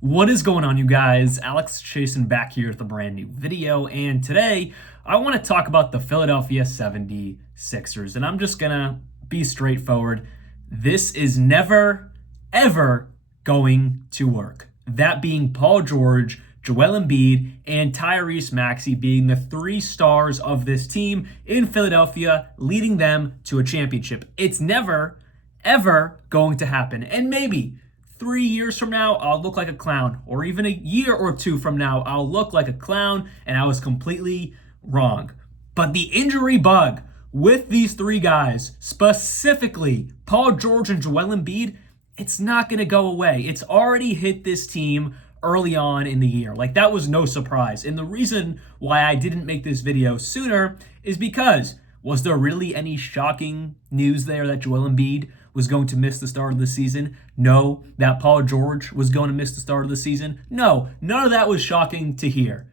What is going on, you guys? Alex Chasen back here with a brand new video, and today I want to talk about the Philadelphia 76ers, and I'm just gonna be straightforward. This is never, ever going to work. That being Paul George, Joel Embiid, and Tyrese Maxey being the three stars of this team in Philadelphia, leading them to a championship. It's never, ever going to happen, and maybe 3 years from now, I'll look like a clown. Or even a year or two from now, I'll look like a clown and I was completely wrong. But the injury bug with these three guys, specifically Paul George and Joel Embiid, it's not going to go away. It's already hit this team early on in the year. Like, that was no surprise. And the reason why I didn't make this video sooner is because was there really any shocking news there that Joel Embiid was going to miss the start of the season? No. That Paul George was going to miss the start of the season? No. None of that was shocking to hear.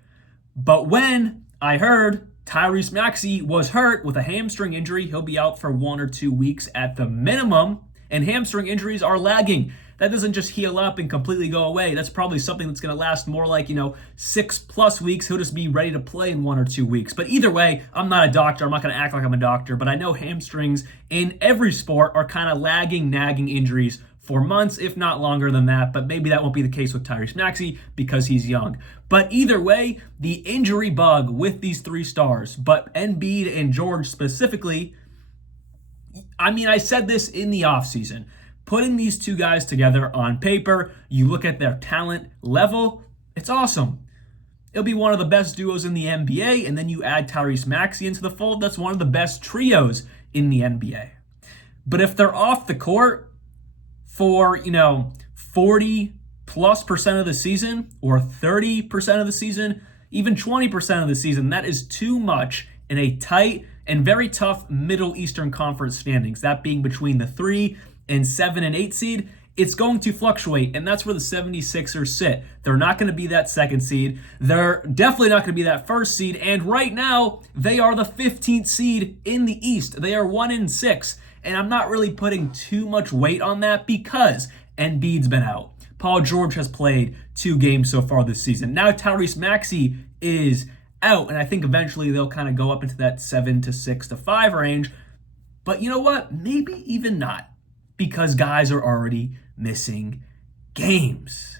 But when I heard Tyrese Maxey was hurt with a hamstring injury, he'll be out for 1 or 2 weeks at the minimum, and hamstring injuries are lagging. That doesn't just heal up and completely go away. That's probably something that's going to last more like, 6+ weeks. He'll just be ready to play in 1 or 2 weeks. But either way, I'm not a doctor. I'm not going to act like I'm a doctor. But I know hamstrings in every sport are kind of lagging, nagging injuries for months, if not longer than that. But maybe that won't be the case with Tyrese Maxey because he's young. But either way, the injury bug with these three stars, but Embiid and George specifically, I said this in the offseason. Putting these two guys together on paper, you look at their talent level, it's awesome. It'll be one of the best duos in the NBA, and then you add Tyrese Maxey into the fold, that's one of the best trios in the NBA. But if they're off the court for, 40+% of the season, or 30% of the season, even 20% of the season, that is too much in a tight and very tough Middle Eastern Conference standings, that being between the 3 and 7 and 8 seed. It's going to fluctuate, and that's where the 76ers sit. They're not going to be that second seed. They're definitely not going to be that first seed, and right now, they are the 15th seed in the East. They are 1-6, and I'm not really putting too much weight on that because Embiid's been out. Paul George has played 2 games so far this season. Now Tyrese Maxey is out, and I think eventually they'll kind of go up into that 7 to 6 to 5 range, but you know what? Maybe even not, because guys are already missing games.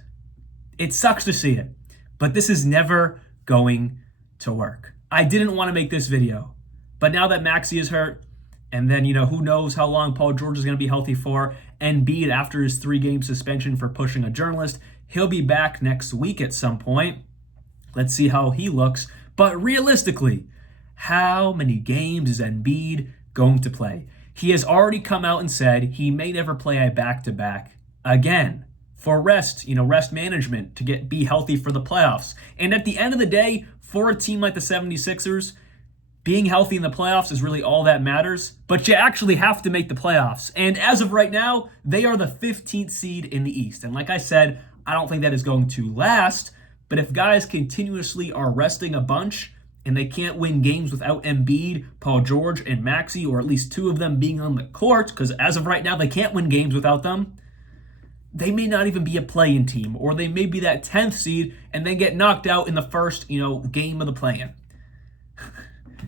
It sucks to see it, but this is never going to work. I didn't want to make this video, but now that Maxey is hurt, and then, who knows how long Paul George is going to be healthy for, Embiid, after his 3-game suspension for pushing a journalist, he'll be back next week at some point. Let's see how he looks. But realistically, how many games is Embiid going to play? He has already come out and said he may never play a back-to-back again for rest management to be healthy for the playoffs. And at the end of the day, for a team like the 76ers, being healthy in the playoffs is really all that matters, but you actually have to make the playoffs. And as of right now, they are the 15th seed in the East. And like I said, I don't think that is going to last, but if guys continuously are resting a bunch, and they can't win games without Embiid, Paul George, and Maxey, or at least 2 of them being on the court, because as of right now, they can't win games without them, they may not even be a play-in team, or they may be that 10th seed and then get knocked out in the first, game of the play-in.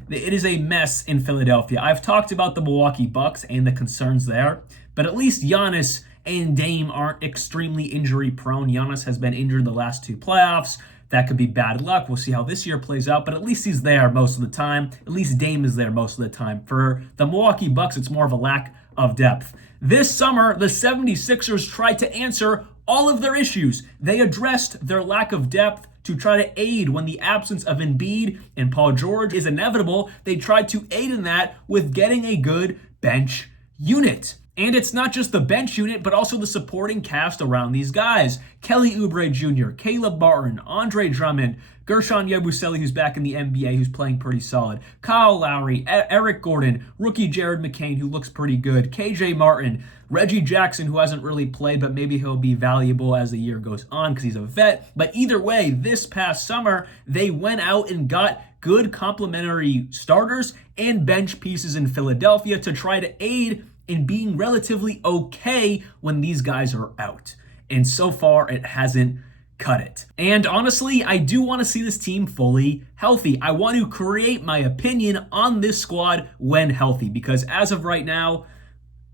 It is a mess in Philadelphia. I've talked about the Milwaukee Bucks and the concerns there, but at least Giannis and Dame aren't extremely injury-prone. Giannis has been injured the last 2 playoffs. That could be bad luck. We'll see how this year plays out, but at least he's there most of the time. At least Dame is there most of the time. For the Milwaukee Bucks, it's more of a lack of depth. This summer, the 76ers tried to answer all of their issues. They addressed their lack of depth to try to aid when the absence of Embiid and Paul George is inevitable. They tried to aid in that with getting a good bench unit. And it's not just the bench unit, but also the supporting cast around these guys. Kelly Oubre Jr., Caleb Martin, Andre Drummond, Gershon Yabusele, who's back in the NBA, who's playing pretty solid, Kyle Lowry, Eric Gordon, rookie Jared McCain, who looks pretty good, KJ Martin, Reggie Jackson, who hasn't really played, but maybe he'll be valuable as the year goes on because he's a vet. But either way, this past summer, they went out and got good complementary starters and bench pieces in Philadelphia to try to aid in being relatively okay when these guys are out. And so far, it hasn't cut it. And honestly, I do want to see this team fully healthy. I want to create my opinion on this squad when healthy, because as of right now,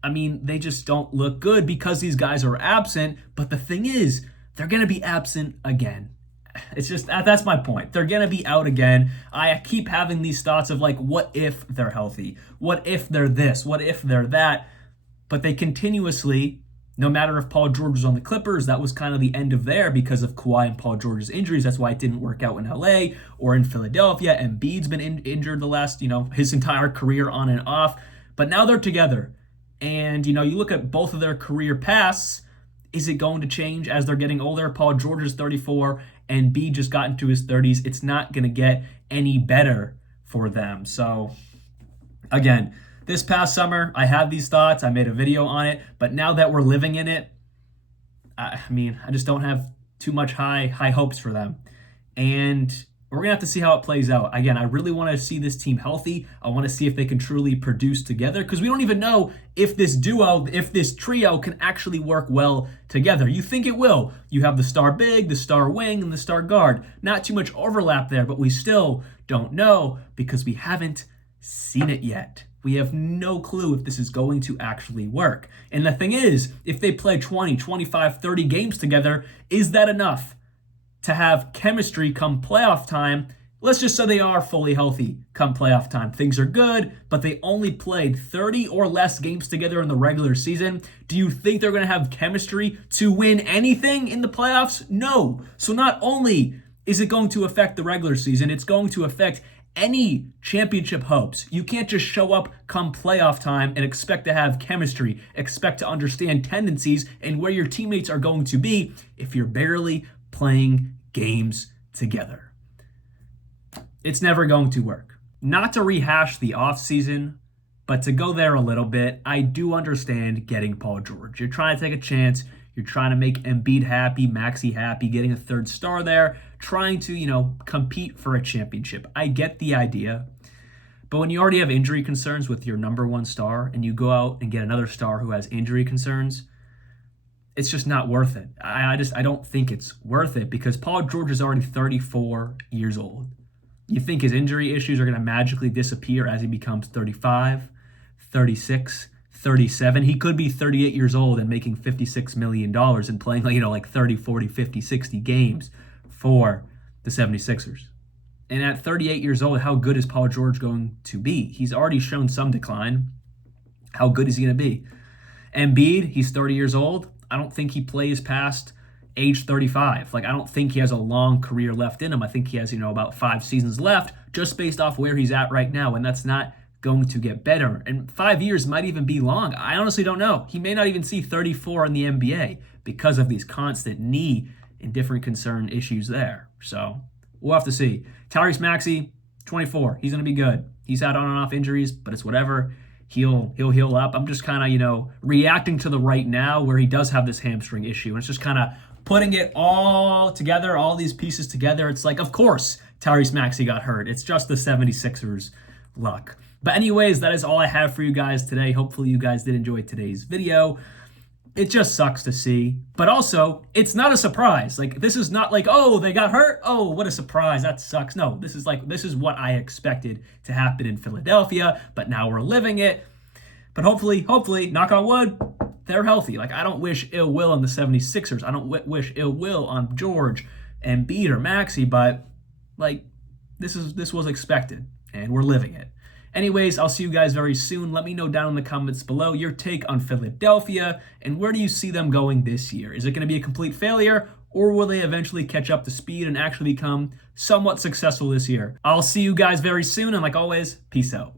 I mean, they just don't look good because these guys are absent. But the thing is, they're going to be absent again. It's just, that's my point. They're going to be out again. I keep having these thoughts of like, what if they're healthy? What if they're this? What if they're that? But they continuously, no matter if Paul George was on the Clippers, that was kind of the end of there because of Kawhi and Paul George's injuries. That's why it didn't work out in LA or in Philadelphia. Embiid's been injured the last, his entire career on and off. But now they're together. And, you look at both of their career paths. Is it going to change as they're getting older? Paul George is 34 and Embiid just got into his 30s. It's not going to get any better for them. So, again, this past summer, I had these thoughts. I made a video on it. But now that we're living in it, I just don't have too much high hopes for them. And we're going to have to see how it plays out. Again, I really want to see this team healthy. I want to see if they can truly produce together because we don't even know if this duo, if this trio can actually work well together. You think it will. You have the star big, the star wing, and the star guard. Not too much overlap there, but we still don't know because we haven't seen it yet. We have no clue if this is going to actually work. And the thing is, if they play 20, 25, 30 games together, is that enough to have chemistry come playoff time? Let's just say they are fully healthy come playoff time. Things are good, but they only played 30 or less games together in the regular season. Do you think they're going to have chemistry to win anything in the playoffs? No. So not only is it going to affect the regular season, it's going to affect any championship hopes. You can't just show up come playoff time and expect to have chemistry, expect to understand tendencies and where your teammates are going to be if you're barely playing games together. It's never going to work. Not to rehash the offseason, but to go there a little bit, I do understand getting Paul George. You're trying to take a chance. You're trying to make Embiid happy, Maxey happy, getting a third star there, trying to, compete for a championship. I get the idea. But when you already have injury concerns with your number one star and you go out and get another star who has injury concerns, it's just not worth it. I don't think it's worth it because Paul George is already 34 years old. You think his injury issues are going to magically disappear as he becomes 35, 36, 37? He could be 38 years old and making $56 million and playing, like 30, 40, 50, 60 games for the 76ers. And at 38 years old, how good is Paul George going to be? He's already shown some decline. How good is he going to be? Embiid, he's 30 years old. I don't think he plays past age 35. I don't think he has a long career left in him. I think he has, about 5 seasons left just based off where he's at right now. And that's not going to get better. And 5 years might even be long. I honestly don't know. He may not even see 34 in the NBA because of these constant knee and different concern issues there. So we'll have to see. Tyrese Maxey, 24. He's going to be good. He's had on and off injuries, but it's whatever. He'll heal up. I'm just kind of, reacting to the right now where he does have this hamstring issue. And it's just kind of putting it all together, all these pieces together. It's like, of course, Tyrese Maxey got hurt. It's just the 76ers luck. But anyways, that is all I have for you guys today. Hopefully you guys did enjoy today's video. It just sucks to see. But also, it's not a surprise. This is not like, oh, they got hurt. Oh, what a surprise. That sucks. No, this is what I expected to happen in Philadelphia. But now we're living it. But hopefully, knock on wood, they're healthy. I don't wish ill will on the 76ers. I don't wish ill will on George and Embiid or Maxey. But, this was expected. And we're living it. Anyways, I'll see you guys very soon. Let me know down in the comments below your take on Philadelphia and where do you see them going this year? Is it going to be a complete failure or will they eventually catch up to speed and actually become somewhat successful this year? I'll see you guys very soon and like always, peace out.